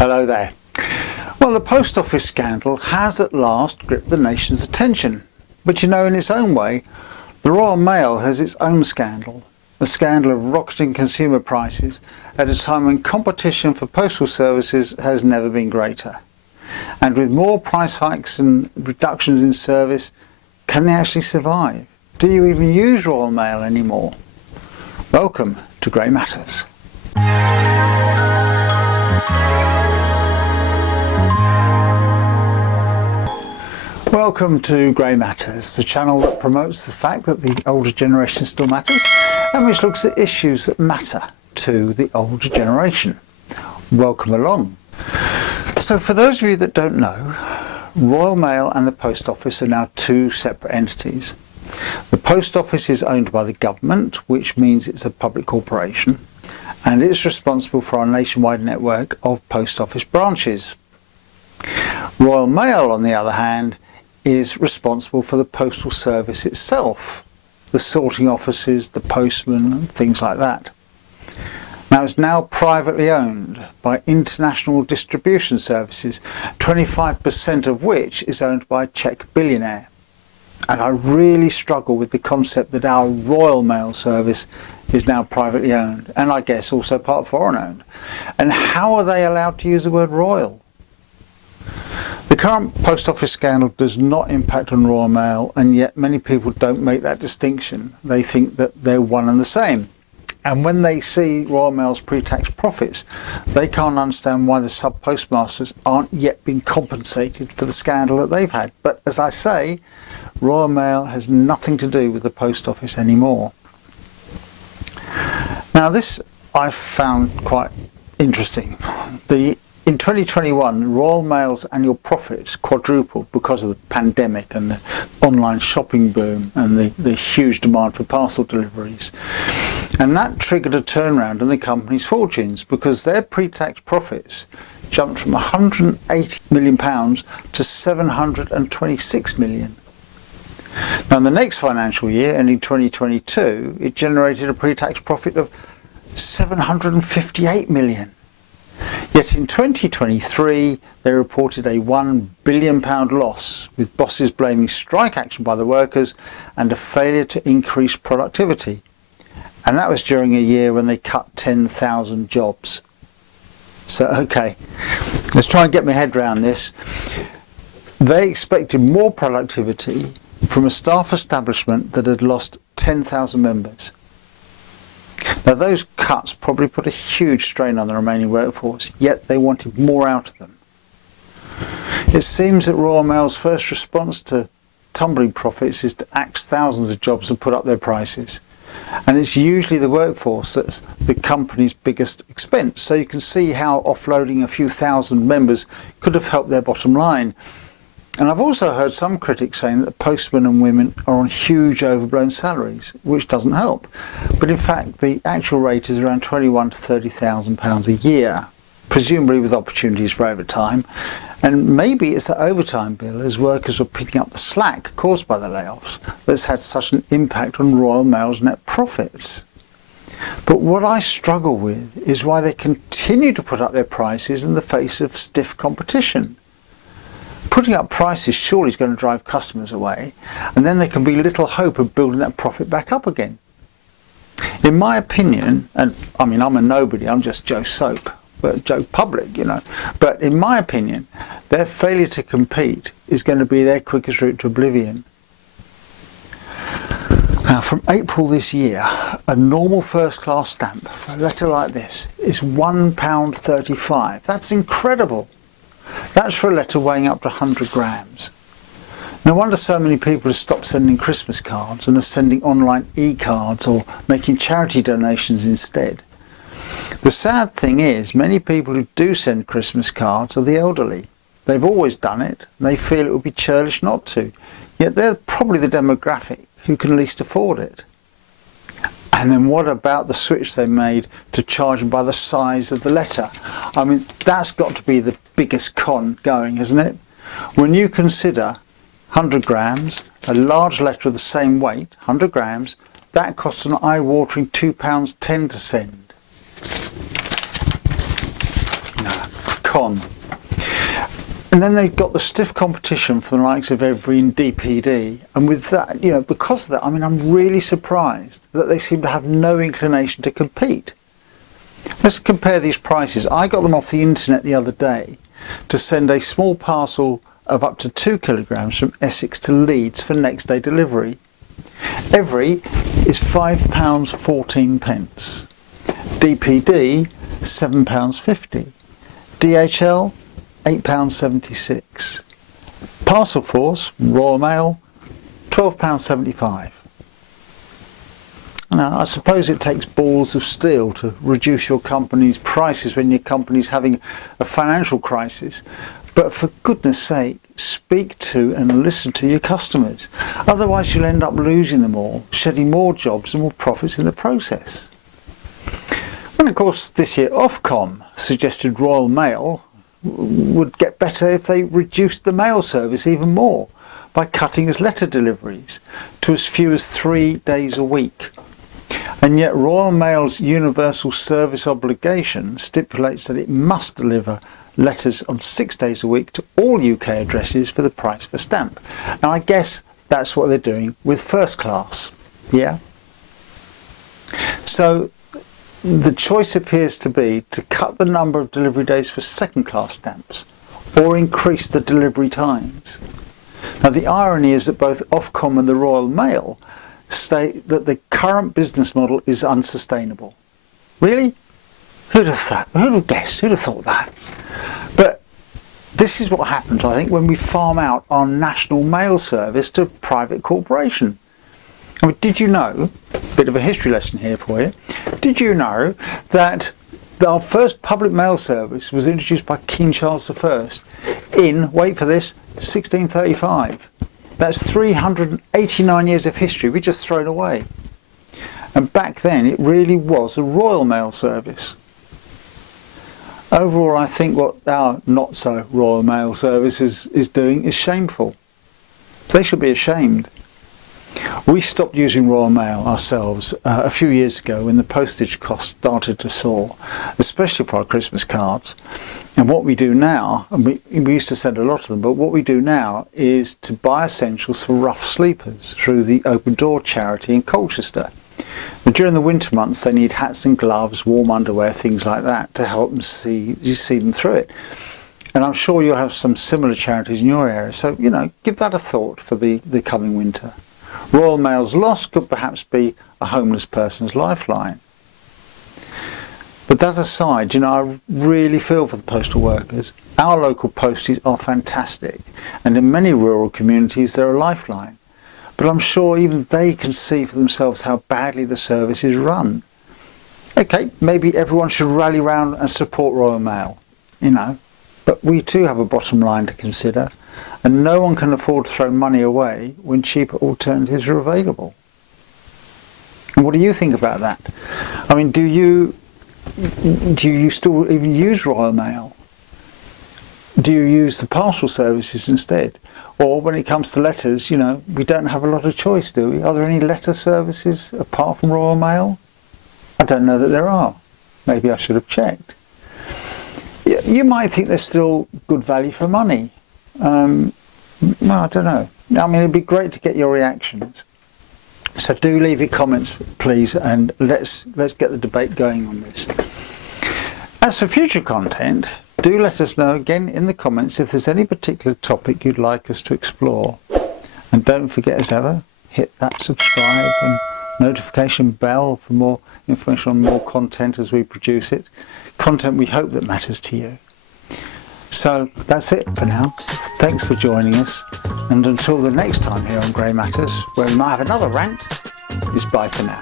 Hello there. Well, the post office scandal has at last gripped the nation's attention. But you know, in its own way, the Royal Mail has its own scandal. A scandal of rocketing consumer prices at a time when competition for postal services has never been greater. And with more price hikes and reductions in service, can they actually survive? Do you even use Royal Mail anymore? Welcome to Grey Matters. Welcome to Grey Matters, the channel that promotes the fact that the older generation still matters and which looks at issues that matter to the older generation. Welcome along. So for those of you that don't know, Royal Mail and the Post Office are now two separate entities. The Post Office is owned by the government, which means it's a public corporation, and it's responsible for our nationwide network of post office branches. Royal Mail, on the other hand, is responsible for the postal service itself, the sorting offices, the postmen and things like that. Now it's now privately owned by International Distribution Services, 25% of which is owned by a Czech billionaire. And I really struggle with the concept that our Royal Mail service is now privately owned, and I guess also part foreign owned. And how are they allowed to use the word royal? The current post office scandal does not impact on Royal Mail, and yet many people don't make that distinction. They think that they're one and the same. And when they see Royal Mail's pre-tax profits, they can't understand why the sub-postmasters aren't yet being compensated for the scandal that they've had. But as I say, Royal Mail has nothing to do with the post office anymore. Now this I found quite interesting. In 2021, Royal Mail's annual profits quadrupled because of the pandemic and the online shopping boom and the huge demand for parcel deliveries. And that triggered a turnaround in the company's fortunes because their pre-tax profits jumped from £180 million to £726 million. Now in the next financial year, ending 2022, it generated a pre-tax profit of £758 million. Yet in 2023, they reported a £1 billion loss, with bosses blaming strike action by the workers and a failure to increase productivity. And that was during a year when they cut 10,000 jobs. So, okay, let's try and get my head around this. They expected more productivity from a staff establishment that had lost 10,000 members. Now those cuts probably put a huge strain on the remaining workforce, yet they wanted more out of them. It seems that Royal Mail's first response to tumbling profits is to axe thousands of jobs and put up their prices. And it's usually the workforce that's the company's biggest expense, so you can see how offloading a few thousand members could have helped their bottom line. And I've also heard some critics saying that postmen and women are on huge overblown salaries, which doesn't help. But in fact, the actual rate is around £21,000 to £30,000 a year, presumably with opportunities for overtime. And maybe it's the overtime bill, as workers are picking up the slack caused by the layoffs, that's had such an impact on Royal Mail's net profits. But what I struggle with is why they continue to put up their prices in the face of stiff competition. Putting up prices surely is going to drive customers away, and then there can be little hope of building that profit back up again. In my opinion, and I mean I'm a nobody, I'm just Joe Soap, but Joe Public, you know, but in my opinion, their failure to compete is going to be their quickest route to oblivion. Now from April this year, a normal first class stamp for a letter like this is £1.35. That's incredible. That's for a letter weighing up to 100 grams. No wonder so many people have stopped sending Christmas cards and are sending online e-cards or making charity donations instead. The sad thing is, many people who do send Christmas cards are the elderly. They've always done it, and they feel it would be churlish not to, yet they're probably the demographic who can least afford it. And then what about the switch they made to charging by the size of the letter? I mean, that's got to be the biggest con going, isn't it? When you consider 100 grams, a large letter of the same weight, 100 grams, that costs an eye-watering £2.10 to send. No, Ofcom. And then they've got the stiff competition from the likes of Every and DPD. And with that, because of that, I'm really surprised that they seem to have no inclination to compete. Let's compare these prices. I got them off the internet the other day to send a small parcel of up to 2 kilograms from Essex to Leeds for next day delivery. Every is £5.14. DPD, £7.50. DHL, £8.76. Parcel Force, Royal Mail, £12.75. Now, I suppose it takes balls of steel to reduce your company's prices when your company's having a financial crisis. But for goodness sake, speak to and listen to your customers. Otherwise, you'll end up losing them all, shedding more jobs and more profits in the process. And of course, this year Ofcom suggested Royal Mail would get better if they reduced the mail service even more by cutting its letter deliveries to as few as 3 days a week. And yet Royal Mail's universal service obligation stipulates that it must deliver letters on 6 days a week to all UK addresses for the price of a stamp. Now I guess that's what they're doing with first class. Yeah? So the choice appears to be to cut the number of delivery days for second class stamps or increase the delivery times. Now the irony is that both Ofcom and the Royal Mail state that the current business model is unsustainable. Really? Who'd have thought? Who'd have guessed? Who'd have thought that? But this is what happens, I think, when we farm out our national mail service to a private corporation. Did you know, a bit of a history lesson here for you, did you know that our first public mail service was introduced by King Charles I in, wait for this, 1635. That's 389 years of history we just thrown away. And back then it really was a Royal Mail service. Overall, I think what our not so Royal Mail service is doing is shameful. They should be ashamed. We stopped using Royal Mail ourselves a few years ago when the postage cost started to soar, especially for our Christmas cards. And what we do now, and we used to send a lot of them, but what we do now is to buy essentials for rough sleepers through the Open Door charity in Colchester. But during the winter months they need hats and gloves, warm underwear, things like that to help them see them through it. And I'm sure you'll have some similar charities in your area, so give that a thought for the coming winter. Royal Mail's loss could perhaps be a homeless person's lifeline. But that aside, I really feel for the postal workers. Our local posties are fantastic, and in many rural communities they're a lifeline. But I'm sure even they can see for themselves how badly the service is run. Okay, maybe everyone should rally round and support Royal Mail, but we too have a bottom line to consider. And no one can afford to throw money away when cheaper alternatives are available. And what do you think about that? Do you still even use Royal Mail? Do you use the parcel services instead? Or when it comes to letters, we don't have a lot of choice, do we? Are there any letter services apart from Royal Mail? I don't know that there are. Maybe I should have checked. You might think there's still good value for money. Well, I don't know. It'd be great to get your reactions. So do leave your comments, please, and let's get the debate going on this. As for future content, do let us know again in the comments if there's any particular topic you'd like us to explore. And don't forget, as ever, hit that subscribe and notification bell for more information on more content as we produce it. Content we hope that matters to you. So that's it for now. Thanks for joining us, and until the next time here on Grey Matters, where we might have another rant, it's bye for now.